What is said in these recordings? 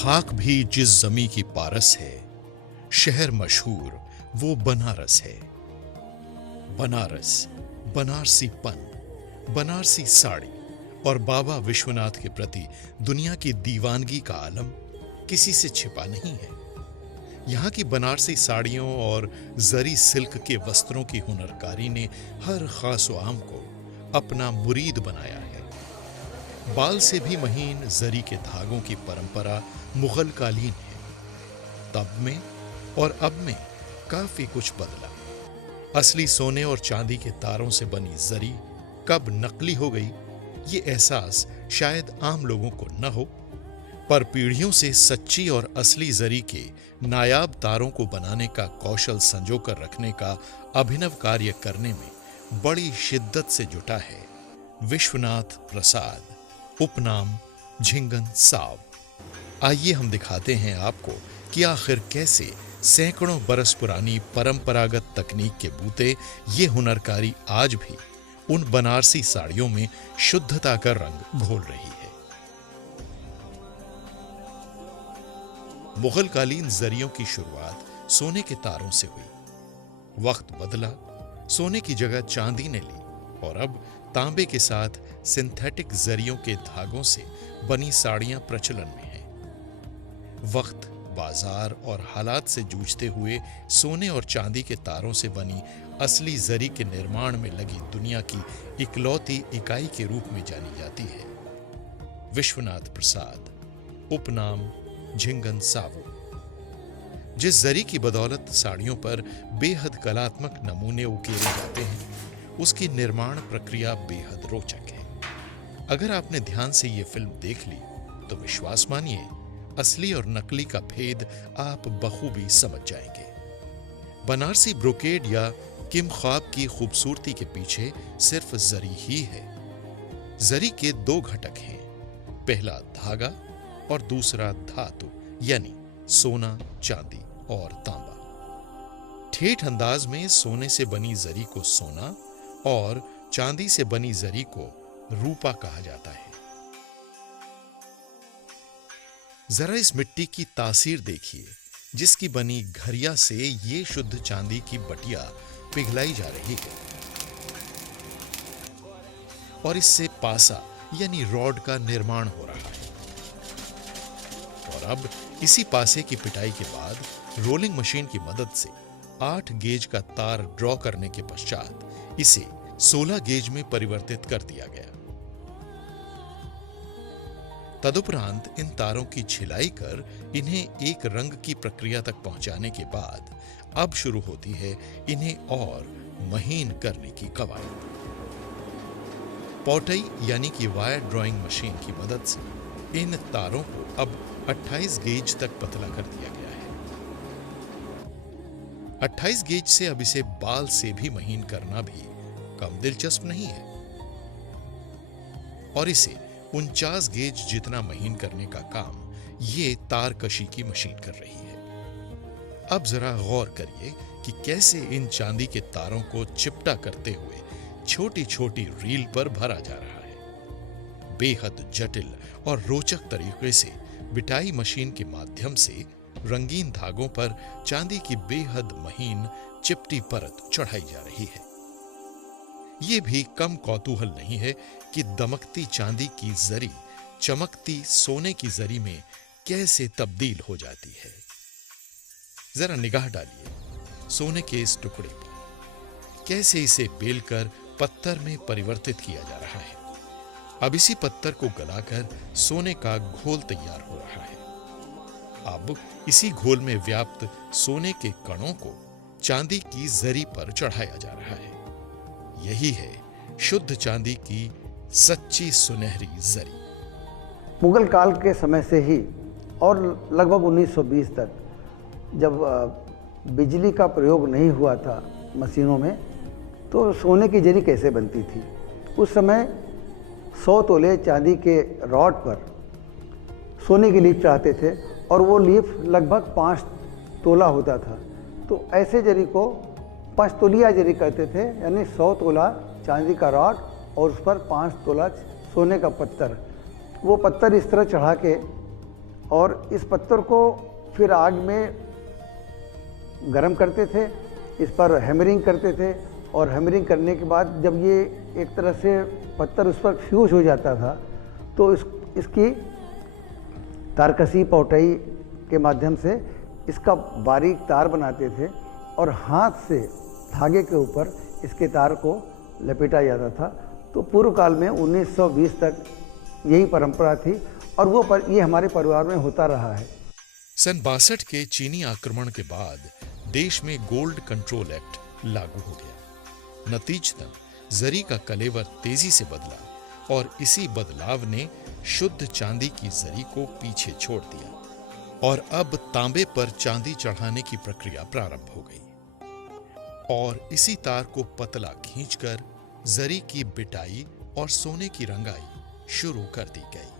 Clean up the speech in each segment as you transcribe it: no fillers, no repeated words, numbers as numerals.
खाक भी जिस जमी की पारस है, शहर मशहूर वो बनारस है। बनारस, बनारसीपन, बनारसी साड़ी और बाबा विश्वनाथ के प्रति दुनिया की दीवानगी का आलम किसी से छिपा नहीं है। यहाँ की बनारसी साड़ियों और जरी सिल्क के वस्त्रों की हुनरकारी ने हर खास आम को अपना मुरीद बनाया है। बाल से भी महीन जरी के धागों की परंपरा मुगल कालीन है। तब में और अब में काफी कुछ बदला। असली सोने और चांदी के तारों से बनी जरी कब नकली हो गई, ये एहसास शायद आम लोगों को न हो, पर पीढ़ियों से सच्ची और असली जरी के नायाब तारों को बनाने का कौशल संजोकर रखने का अभिनव कार्य करने में बड़ी शिद्दत से जुटा है विश्वनाथ प्रसाद, उपनाम झिंगन साव। आइए हम दिखाते हैं आपको कि आखिर कैसे सैकड़ों बरस पुरानी परंपरागत तकनीक के बूते ये हुनरकारी आज भी उन बनारसी साड़ियों में शुद्धता का रंग घोल रही है। मुगल कालीन जरियों की शुरुआत सोने के तारों से हुई। वक्त बदला, सोने की जगह चांदी ने ली और अब तांबे के साथ सिंथेटिक जरियों के धागों से बनी साड़ियां प्रचलन में हैं। वक्त, बाजार और हालात से जूझते हुए सोने और चांदी के तारों से बनी असली जरी के निर्माण में लगी दुनिया की इकलौती इकाई के रूप में जानी जाती है विश्वनाथ प्रसाद, उपनाम झिंगन सावो। जिस जरी की बदौलत साड़ियों पर बेहद कलात्मक नमूने उकेरे जाते हैं, उसकी निर्माण प्रक्रिया बेहद रोचक है। अगर आपने ध्यान से यह फिल्म देख ली तो विश्वास मानिए, असली और नकली का भेद आप बखूबी समझ जाएंगे। बनारसी ब्रोकेड या किम ख्वाब की खूबसूरती के पीछे सिर्फ जरी ही है। जरी के दो घटक हैं, पहला धागा और दूसरा धातु यानी सोना, चांदी और तांबा। ठेठ अंदाज में सोने से बनी जरी को सोना और चांदी से बनी जरी को रूपा कहा जाता है। जरा इस मिट्टी की तासीर देखिए, जिसकी बनी घरिया से ये शुद्ध चांदी की बटिया पिघलाई जा रही है और इससे पासा यानी रॉड का निर्माण हो रहा है। और अब इसी पासे की पिटाई के बाद रोलिंग मशीन की मदद से 8 गेज का तार ड्रॉ करने के पश्चात इसे 16 गेज में परिवर्तित कर दिया गया। तदुपरांत इन तारों की छिलाई कर इन्हें एक रंग की प्रक्रिया तक पहुंचाने के बाद अब शुरू होती है इन्हें और महीन करने की कवायद। पॉटई यानी कि वायर ड्रॉइंग मशीन की मदद से इन तारों को अब 28 गेज तक पतला कर दिया गया है। 28 गेज से अब इसे बाल से भी महीन करना भी कम दिलचस्प नहीं है और इसे 49 गेज जितना महीन करने का काम ये तार कशी की मशीन कर रही है। अब जरा गौर करिए कि कैसे इन चांदी के तारों को चिपटा करते हुए छोटी छोटी रील पर भरा जा रहा है। बेहद जटिल और रोचक तरीके से बिटाई मशीन के माध्यम से रंगीन धागों पर चांदी की बेहद महीन चिपटी परत चढ़ाई जा रही है। यह भी कम कौतूहल नहीं है कि दमकती चांदी की जरी चमकती सोने की जरी में कैसे तब्दील हो जाती है। जरा निगाह डालिए सोने के इस टुकड़े पर, कैसे इसे बेलकर पत्थर में परिवर्तित किया जा रहा है। अब इसी पत्थर को गलाकर सोने का घोल तैयार हो रहा है। अब इसी घोल में व्याप्त सोने के कणों को चांदी की जरी पर चढ़ाया जा रहा है। यही है शुद्ध चांदी की सच्ची सुनहरी जरी। मुगल काल के समय से ही और लगभग 1920 तक जब बिजली का प्रयोग नहीं हुआ था मशीनों में, तो सोने की जरी कैसे बनती थी। उस समय 100 तोले चांदी के रॉड पर सोने की लीफ चढ़ाते थे और वो लीफ लगभग 5 तोला होता था। तो ऐसे जरी को 5 तोलिया जरी कहते थे, यानी 100 तोला चांदी का रॉड और उस पर 5 तोला सोने का पत्थर। वो पत्थर इस तरह चढ़ा के और इस पत्थर को फिर आग में गरम करते थे, इस पर हैमरिंग करते थे और हैमरिंग करने के बाद जब ये एक तरह से पत्थर उस पर फ्यूज हो जाता था तो इसकी तारकसी पौटाई के माध्यम से इसका बारीक तार बनाते थे और हाथ से धागे के ऊपर इसके तार को लपेटा जाता था। तो पूर्व काल में 1920 तक यही परंपरा थी और ये हमारे परिवार में होता रहा है। सन 62 के चीनी आक्रमण के बाद देश में गोल्ड कंट्रोल एक्ट लागू हो गया। नतीजतन जरी का कलेवर तेजी से बदला और इसी बदलाव ने शुद्ध चांदी की जरी को पीछे छोड़ दिया और अब तांबे पर चांदी चढ़ाने की प्रक्रिया प्रारंभ हो गई और इसी तार को पतला खींचकर जरी की बिटाई और सोने की रंगाई शुरू कर दी गई।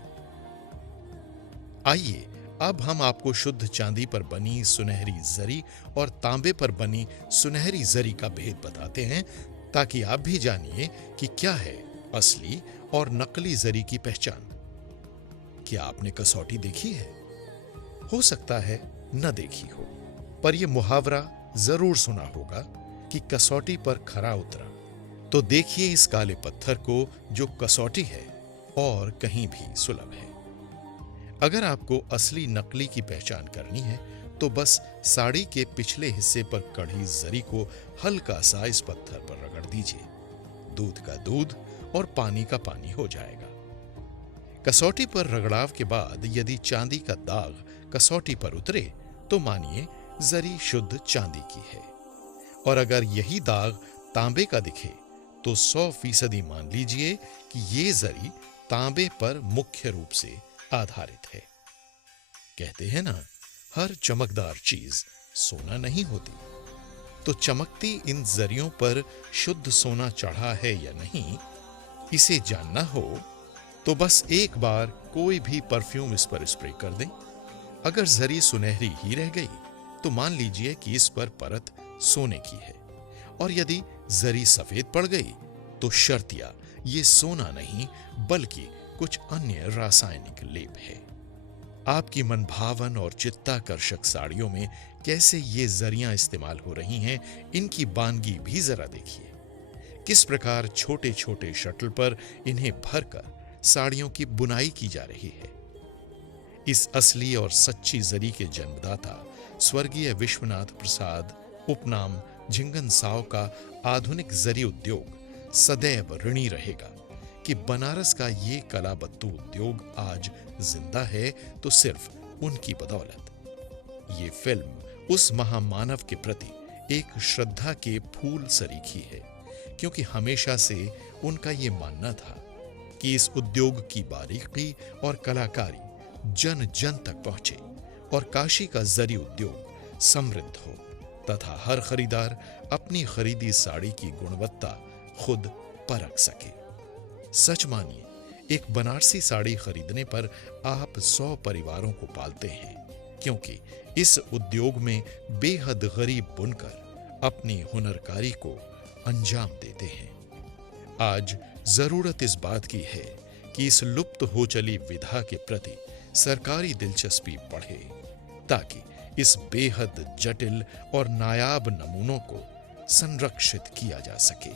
आइए अब हम आपको शुद्ध चांदी पर बनी सुनहरी जरी और तांबे पर बनी सुनहरी जरी का भेद बताते हैं, ताकि आप भी जानिए कि क्या है असली और नकली जरी की पहचान। क्या आपने कसौटी देखी है? हो सकता है न देखी हो, पर यह मुहावरा जरूर सुना होगा कि कसौटी पर खरा उतरा। तो देखिए इस काले पत्थर को जो कसौटी है और कहीं भी सुलभ है। अगर आपको असली नकली की पहचान करनी है तो बस साड़ी के पिछले हिस्से पर कढ़ी जरी को हल्का सा इस पत्थर पर रगड़ दीजिए। दूध का दूध और पानी का पानी हो जाएगा। कसौटी पर रगड़ाव के बाद यदि चांदी का दाग कसौटी पर उतरे तो मानिए जरी शुद्ध चांदी की है, और अगर यही दाग तांबे का दिखे तो 100% मान लीजिए कि ये जरी तांबे पर मुख्य रूप से आधारित है। कहते हैं ना, हर चमकदार चीज सोना नहीं होती। तो चमकती इन जरियों पर शुद्ध सोना चढ़ा है या नहीं, इसे जानना हो तो बस एक बार कोई भी परफ्यूम इस पर स्प्रे कर दें। अगर जरी सुनहरी ही रह गई तो मान लीजिए कि इस पर परत सोने की है, और यदि जरी सफेद पड़ गई तो शर्तिया ये सोना नहीं बल्कि कुछ अन्य रासायनिक लेप है। आपकी मनभावन और चित्ताकर्षक साड़ियों में कैसे ये जरियां इस्तेमाल हो रही हैं, इनकी बानगी भी जरा देखिए। किस प्रकार छोटे छोटे शटल पर इन्हें भरकर साड़ियों की बुनाई की जा रही है। इस असली और सच्ची जरी के जन्मदाता स्वर्गीय विश्वनाथ प्रसाद उपनाम झिंगन साव का आधुनिक जरी उद्योग सदैव ऋणी रहेगा कि बनारस का ये कलाबद्दू उद्योग आज जिंदा है तो सिर्फ उनकी बदौलत। ये फिल्म उस महामानव के प्रति एक श्रद्धा के फूल सरीखी है, क्योंकि हमेशा से उनका ये मानना था कि इस उद्योग की बारीकी और कलाकारी जन जन तक पहुंचे और काशी का जरी उद्योग समृद्ध हो तथा हर खरीदार अपनी खरीदी साड़ी की गुणवत्ता खुद परख सके। सच मानिए, एक बनारसी साड़ी खरीदने पर आप 100 परिवारों को पालते हैं, क्योंकि इस उद्योग में बेहद गरीब बुनकर अपनी हुनरकारी को अंजाम देते हैं। आज जरूरत इस बात की है कि इस लुप्त हो चली विधा के प्रति सरकारी दिलचस्पी बढ़े, ताकि इस बेहद जटिल और नायाब नमूनों को संरक्षित किया जा सके।